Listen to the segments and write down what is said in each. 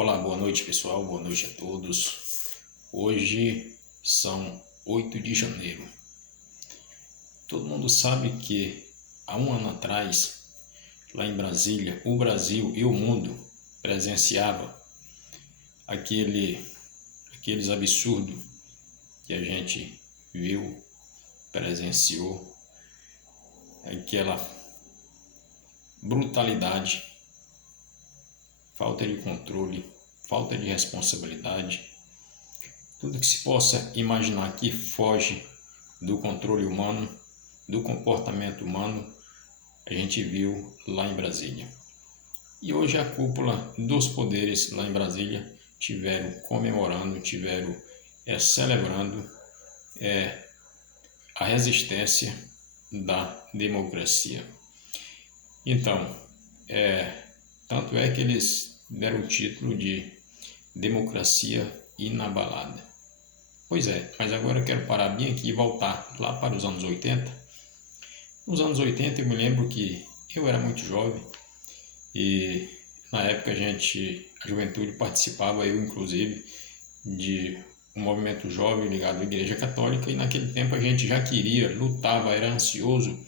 Olá, boa noite pessoal, boa noite a todos. Hoje são 8 de janeiro. Todo mundo sabe que há um ano atrás, lá em Brasília, o Brasil e o mundo presenciavam aqueles absurdos que a gente viu, presenciou, aquela brutalidade, falta de controle, falta de responsabilidade, tudo que se possa imaginar que foge do controle humano, do comportamento humano, a gente viu lá em Brasília. E hoje a cúpula dos poderes lá em Brasília tiveram comemorando, celebrando a resistência da democracia. Então, tanto é que eles deram o título de democracia inabalada. Pois é, mas agora eu quero parar bem aqui e voltar lá para os anos 80. Nos anos 80 eu me lembro que eu era muito jovem e na época a juventude participava, eu inclusive, de um movimento jovem ligado à Igreja Católica, e naquele tempo a gente já queria, lutava, era ansioso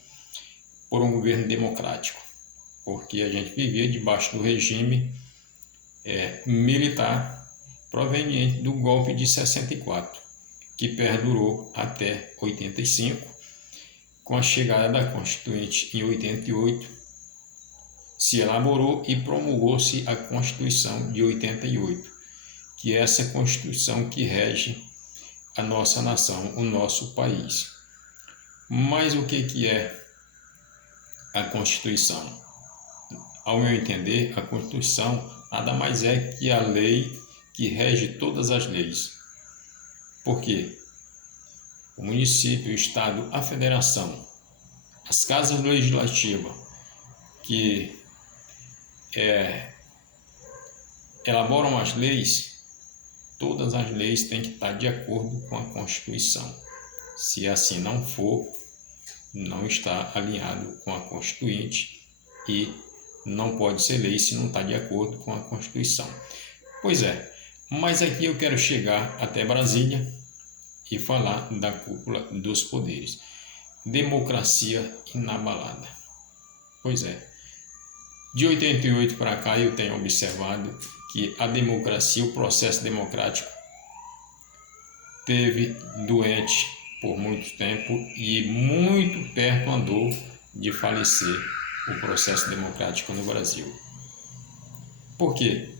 por um governo democrático, porque a gente vivia debaixo do regime militar proveniente do golpe de 64, que perdurou até 85, com a chegada da Constituinte em 88, se elaborou e promulgou-se a Constituição de 88, que é essa Constituição que rege a nossa nação, o nosso país. Mas o que é a Constituição? Ao meu entender, a Constituição nada mais é que a lei que rege todas as leis. Por quê? O município, o estado, a federação, as casas legislativas que elaboram as leis, todas as leis têm que estar de acordo com a Constituição. Se assim não for, não está alinhado com a Constituinte e não pode ser lei se não está de acordo com a Constituição. Pois é, mas aqui eu quero chegar até Brasília e falar da cúpula dos poderes. Democracia inabalada. Pois é, de 88 para cá eu tenho observado que a democracia, o processo democrático, teve doente por muito tempo e muito perto andou de falecer o processo democrático no Brasil. Por quê?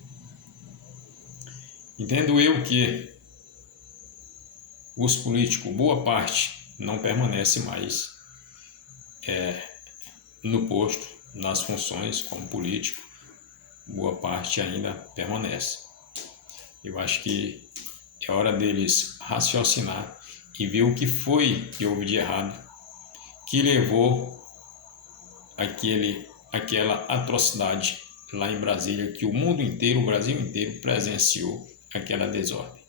Entendo eu que os políticos, boa parte, não permanece mais no posto, nas funções como político, boa parte ainda permanece. Eu acho que é hora deles raciocinar e ver o que foi que houve de errado, que levou aquela atrocidade lá em Brasília, que o mundo inteiro, o Brasil inteiro presenciou aquela desordem.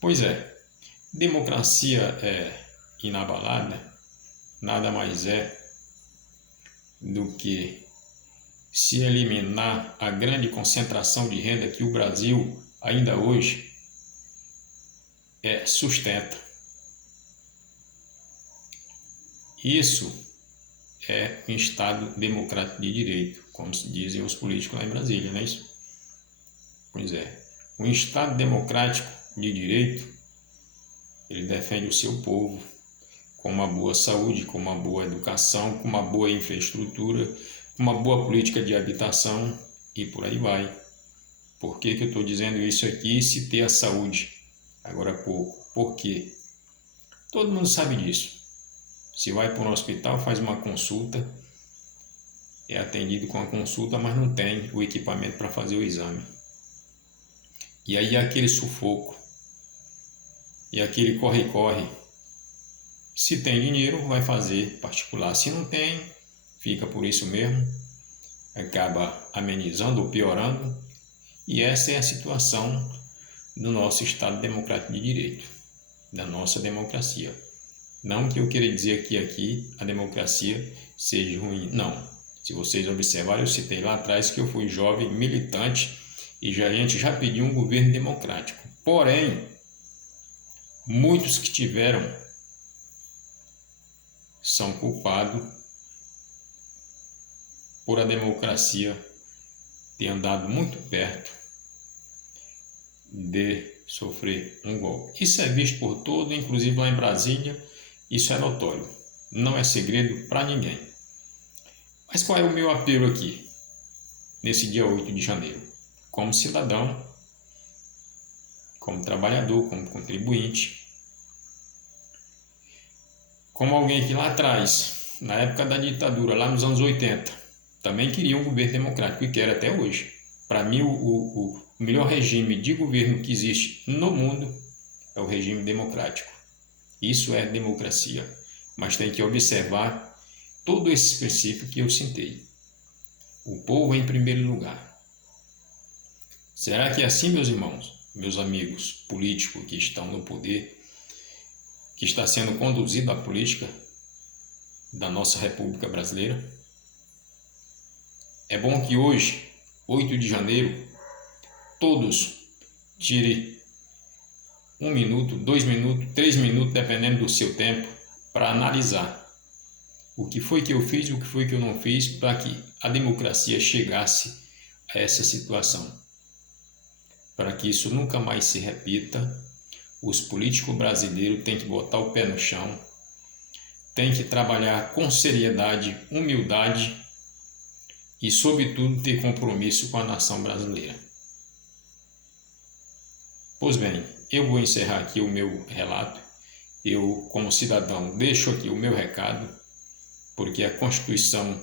Pois é, democracia inabalada nada mais é do que se eliminar a grande concentração de renda que o Brasil ainda hoje sustenta. Isso é um Estado democrático de direito, como se dizem os políticos lá em Brasília, não é isso? Pois é, um Estado democrático de direito, ele defende o seu povo com uma boa saúde, com uma boa educação, com uma boa infraestrutura, com uma boa política de habitação e por aí vai. Por que eu estou dizendo isso aqui? Citei a saúde agora há pouco. Por quê? Todo mundo sabe disso. Se vai para um hospital, faz uma consulta, é atendido com a consulta, mas não tem o equipamento para fazer o exame. E aí aquele sufoco, e aquele corre-corre. Se tem dinheiro, vai fazer particular. Se não tem, fica por isso mesmo, acaba amenizando ou piorando. E essa é a situação do nosso Estado Democrático de Direito, da nossa democracia. Não que eu queira dizer que aqui a democracia seja ruim, não. Se vocês observarem, eu citei lá atrás que eu fui jovem militante e a gente já pediu um governo democrático. Porém, muitos que tiveram são culpados por a democracia ter andado muito perto de sofrer um golpe. Isso é visto por todo, inclusive lá em Brasília, isso é notório. Não é segredo para ninguém. Mas qual é o meu apelo aqui, nesse dia 8 de janeiro? Como cidadão, como trabalhador, como contribuinte, como alguém que lá atrás, na época da ditadura, lá nos anos 80, também queria um governo democrático e quer até hoje. Para mim, o melhor regime de governo que existe no mundo é o regime democrático. Isso é democracia, mas tem que observar todos esses princípios que eu citei. O povo em primeiro lugar. Será que é assim, meus irmãos, meus amigos políticos que estão no poder, que está sendo conduzida a política da nossa República Brasileira? É bom que hoje, 8 de janeiro, todos tirem 1 minuto, 2 minutos, 3 minutos, dependendo do seu tempo, para analisar o que foi que eu fiz e o que foi que eu não fiz para que a democracia chegasse a essa situação. Para que isso nunca mais se repita, os políticos brasileiros têm que botar o pé no chão, têm que trabalhar com seriedade, humildade e, sobretudo, ter compromisso com a nação brasileira. Pois bem, eu vou encerrar aqui o meu relato. Eu, como cidadão, deixo aqui o meu recado, porque a Constituição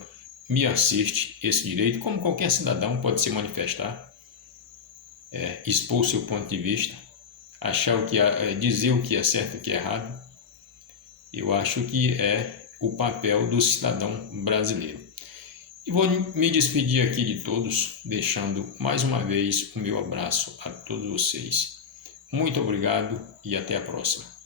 me assiste esse direito, como qualquer cidadão pode se manifestar, expor seu ponto de vista, achar o que dizer o que é certo e o que é errado. Eu acho que é o papel do cidadão brasileiro. E vou me despedir aqui de todos, deixando mais uma vez o meu abraço a todos vocês. Muito obrigado e até a próxima.